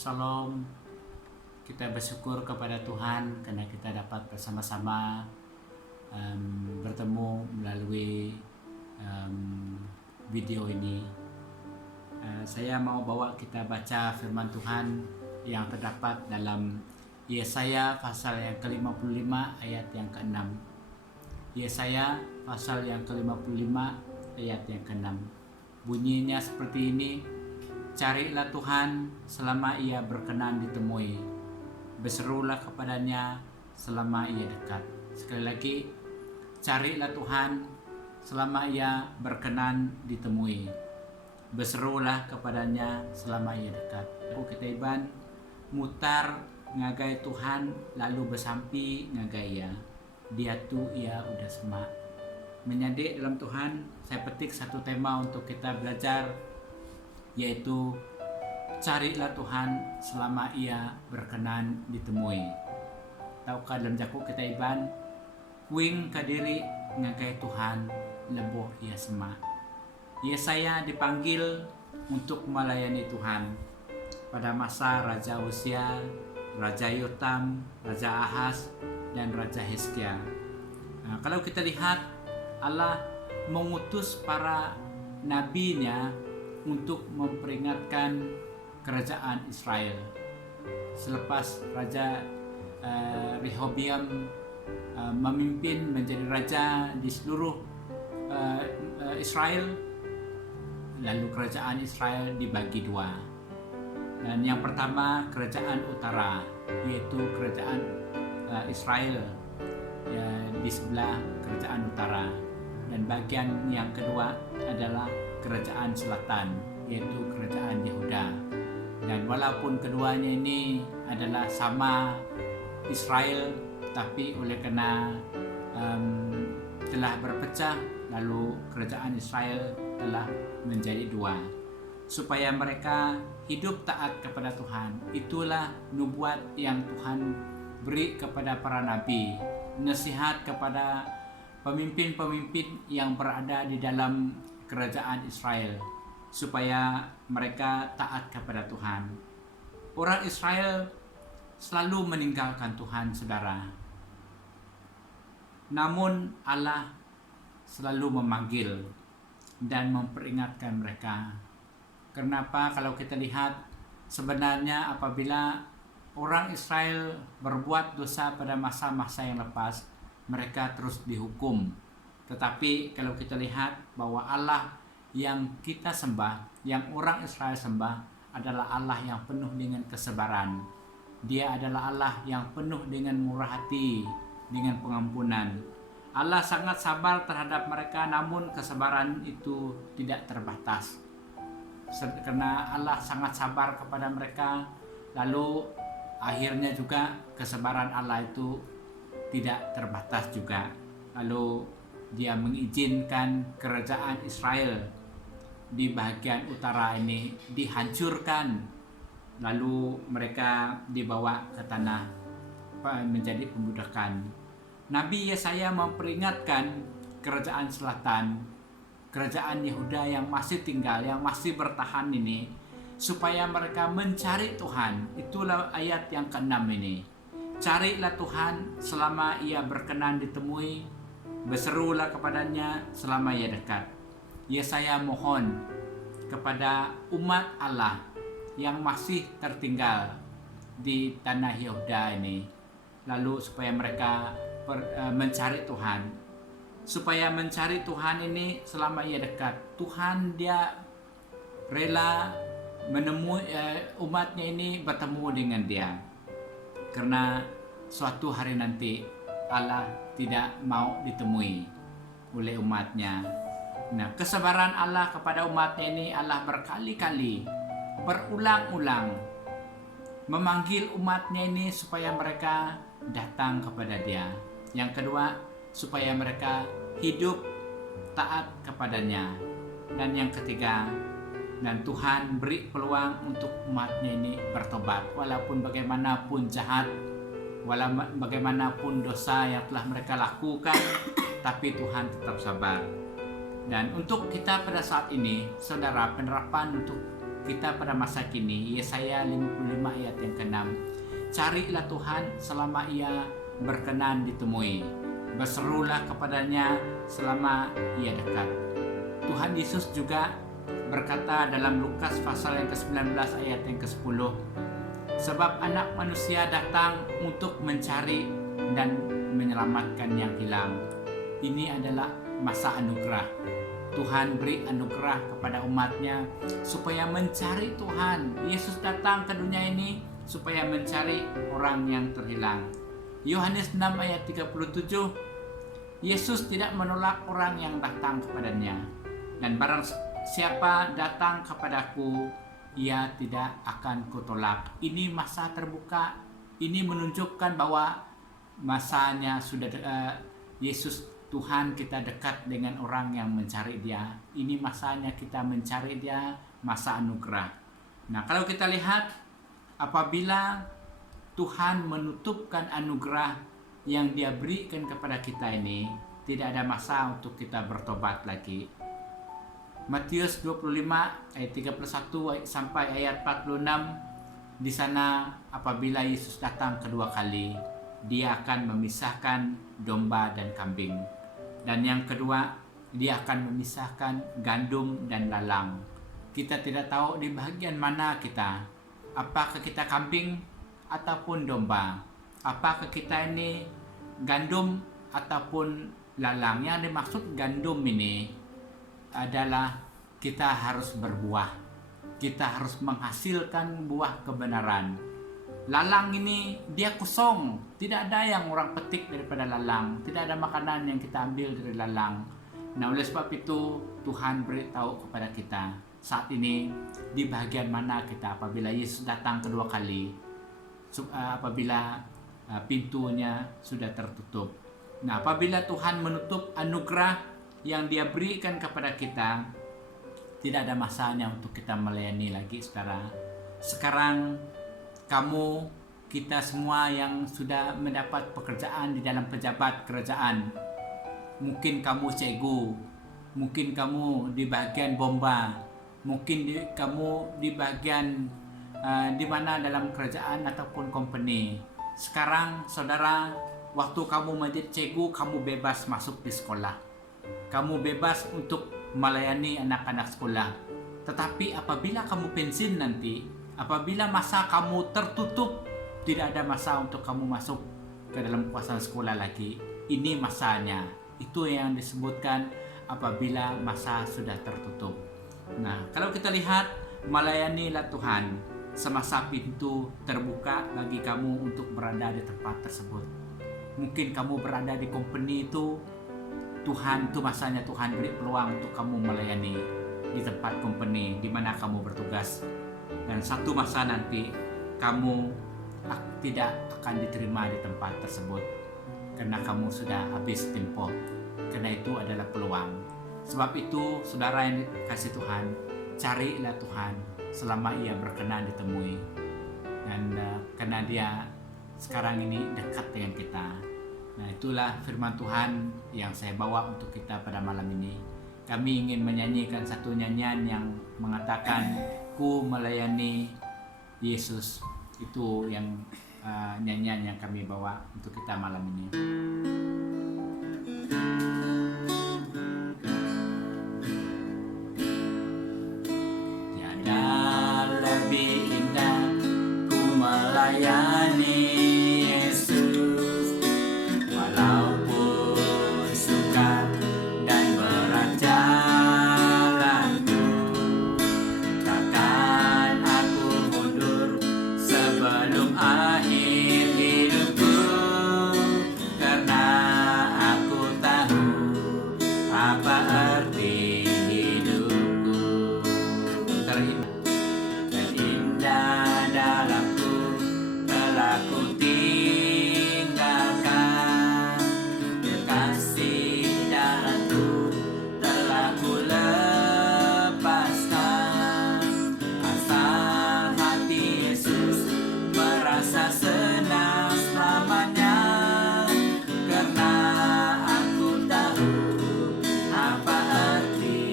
Shalom, kita bersyukur kepada Tuhan karena kita dapat bersama-sama bertemu melalui video ini. Saya mau bawa kita baca firman Tuhan yang terdapat dalam Yesaya pasal yang ke-55 ayat yang ke-6. Yesaya pasal yang ke-55 ayat yang ke-6. Bunyinya seperti ini: carilah Tuhan selama ia berkenan ditemui, berserulah kepadanya selama ia dekat. Sekali lagi, carilah Tuhan selama ia berkenan ditemui, berserulah kepadanya selama ia dekat. Kita iban mutar ngagai Tuhan lalu bersampi ngagai dia tu ia udah semak. Menyadik dalam Tuhan, saya petik satu tema untuk kita belajar, yaitu carilah Tuhan selama ia berkenan ditemui. Tahukah dalam Jakub kita iban kuing kadiri ngagai Tuhan leboh ia semak. Yesaya dipanggil untuk melayani Tuhan pada masa Raja Uzia, Raja Yotam, Raja Ahaz, dan Raja Hizkia. Kalau kita lihat, Allah mengutus para nabinya untuk memperingatkan kerajaan Israel. Selepas Raja Rehoboam memimpin menjadi raja di seluruh Israel, lalu kerajaan Israel dibagi dua. Dan yang pertama kerajaan utara, yaitu kerajaan Israel di sebelah kerajaan utara. Dan bagian yang kedua adalah kerajaan selatan, yaitu kerajaan Yehuda. Dan walaupun keduanya ini adalah sama Israel, tapi oleh karena telah berpecah, lalu kerajaan Israel telah menjadi dua, supaya mereka hidup taat kepada Tuhan. Itulah nubuat yang Tuhan beri kepada para nabi, nasihat kepada pemimpin-pemimpin yang berada di dalam kerajaan Israel, supaya mereka taat kepada Tuhan. Orang Israel selalu meninggalkan Tuhan, saudara. Namun Allah selalu memanggil dan memperingatkan mereka. Kenapa? Kalau kita lihat, sebenarnya apabila orang Israel berbuat dosa pada masa-masa yang lepas, mereka terus dihukum. Tetapi kalau kita lihat bahwa Allah yang kita sembah, yang orang Israel sembah, adalah Allah yang penuh dengan kesabaran. Dia adalah Allah yang penuh dengan murah hati, dengan pengampunan. Allah sangat sabar terhadap mereka, namun kesabaran itu tidak terbatas. Karena Allah sangat sabar kepada mereka, lalu akhirnya juga kesabaran Allah itu tidak terbatas juga. Lalu dia mengizinkan kerajaan Israel di bagian utara ini dihancurkan, lalu mereka dibawa ke tanah menjadi pembudakan. Nabi Yesaya memperingatkan kerajaan selatan, kerajaan Yehuda yang masih tinggal, yang masih bertahan ini, supaya mereka mencari Tuhan. Itulah ayat yang ke-6 ini. Carilah Tuhan selama ia berkenan ditemui, berserulah kepadanya selama ia dekat. Yesaya mohon kepada umat Allah yang masih tertinggal di tanah Yehuda ini, lalu supaya mereka mencari Tuhan. Supaya mencari Tuhan ini selama ia dekat. Tuhan dia rela menemui umatnya ini bertemu dengan dia. Karena suatu hari nanti Allah tidak mau ditemui oleh umatnya. Nah, kesabaran Allah kepada umatnya ini, Allah berkali-kali, berulang-ulang memanggil umatnya ini supaya mereka datang kepada dia. Yang kedua, supaya mereka hidup taat kepadanya. Dan yang ketiga, dan Tuhan beri peluang untuk umatnya ini bertobat. Walaupun bagaimanapun jahat, walaupun bagaimanapun dosa yang telah mereka lakukan, tapi Tuhan tetap sabar. Dan untuk kita pada saat ini, saudara, penerapan untuk kita pada masa kini. Yesaya 55 ayat yang ke-6. Carilah Tuhan selama ia berkenan ditemui. Berserulah kepadanya selama ia dekat. Tuhan Yesus juga berkata dalam Lukas pasal yang ke-19 ayat yang ke-10. Sebab anak manusia datang untuk mencari dan menyelamatkan yang hilang. Ini adalah masa anugerah. Tuhan beri anugerah kepada umatnya supaya mencari Tuhan. Yesus datang ke dunia ini supaya mencari orang yang terhilang. Yohanes 6 ayat 37, Yesus tidak menolak orang yang datang kepadanya. Dan barang siapa datang kepadaku, ia tidak akan kutolak. Ini masa terbuka. Ini menunjukkan bahwa masanya sudah Yesus Tuhan kita dekat dengan orang yang mencari Dia. Ini masanya kita mencari Dia, masa anugerah. Nah, kalau kita lihat apabila Tuhan menutupkan anugerah yang Dia berikan kepada kita ini, tidak ada masa untuk kita bertobat lagi. Matius 25 ayat 31 sampai ayat 46, di sana apabila Yesus datang kedua kali, Dia akan memisahkan domba dan kambing. Dan yang kedua, Dia akan memisahkan gandum dan lalang. Kita tidak tahu di bagian mana kita. Apakah kita kambing ataupun domba? Apakah kita ini gandum ataupun lalang? Yang dimaksud gandum ini adalah kita harus berbuah. Kita harus menghasilkan buah kebenaran. Lalang ini dia kosong, tidak ada yang orang petik daripada lalang, tidak ada makanan yang kita ambil dari lalang. Nah, oleh sebab itu Tuhan beritahu kepada kita saat ini di bagian mana kita apabila Yesus datang kedua kali, apabila pintunya sudah tertutup. Nah, apabila Tuhan menutup anugerah yang Dia berikan kepada kita, tidak ada masanya untuk kita melayani lagi, saudara. Sekarang kamu, kita semua yang sudah mendapat pekerjaan di dalam pejabat kerajaan, mungkin kamu cikgu, mungkin kamu di bagian bomba, mungkin kamu di bagian di mana dalam kerajaan ataupun company. Sekarang saudara, waktu kamu menjadi cikgu, kamu bebas masuk di sekolah, kamu bebas untuk melayani anak-anak sekolah. Tetapi apabila kamu pensiun nanti, apabila masa kamu tertutup, tidak ada masa untuk kamu masuk ke dalam kuasa sekolah lagi. Ini masanya. Itu yang disebutkan apabila masa sudah tertutup. Nah, kalau kita lihat, melayanilah Tuhan semasa pintu terbuka bagi kamu untuk berada di tempat tersebut. Mungkin kamu berada di company itu, Tuhan itu masanya Tuhan beri peluang untuk kamu melayani di tempat company di mana kamu bertugas. Dan satu masa nanti kamu tidak akan diterima di tempat tersebut karena kamu sudah habis tempo. Karena itu adalah peluang. Sebab itu saudara yang dikasih Tuhan, carilah Tuhan selama Ia berkenan ditemui. Dan karena Dia sekarang ini dekat dengan kita. Nah, itulah firman Tuhan yang saya bawa untuk kita pada malam ini. Kami ingin menyanyikan satu nyanyian yang mengatakan, Ku melayani Yesus. Itu yang nyanyian yang kami bawa untuk kita malam ini. Tiada lebih indah ku melayani Yesus, walaupun suka dan berat jalanku. Takkan aku mundur sebelum akhir hidupku, karena aku tahu apa arti hidupku. Terindah dalamku telah ku tinggalkan, kekasih dalamku telah ku lepaskan. Asal hati Yesus merasa senang selamanya, karena aku tahu apa arti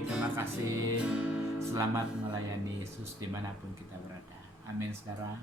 Baik, terima kasih. Selamat melayani Yesus dimanapun kita berada. Amin, saudara.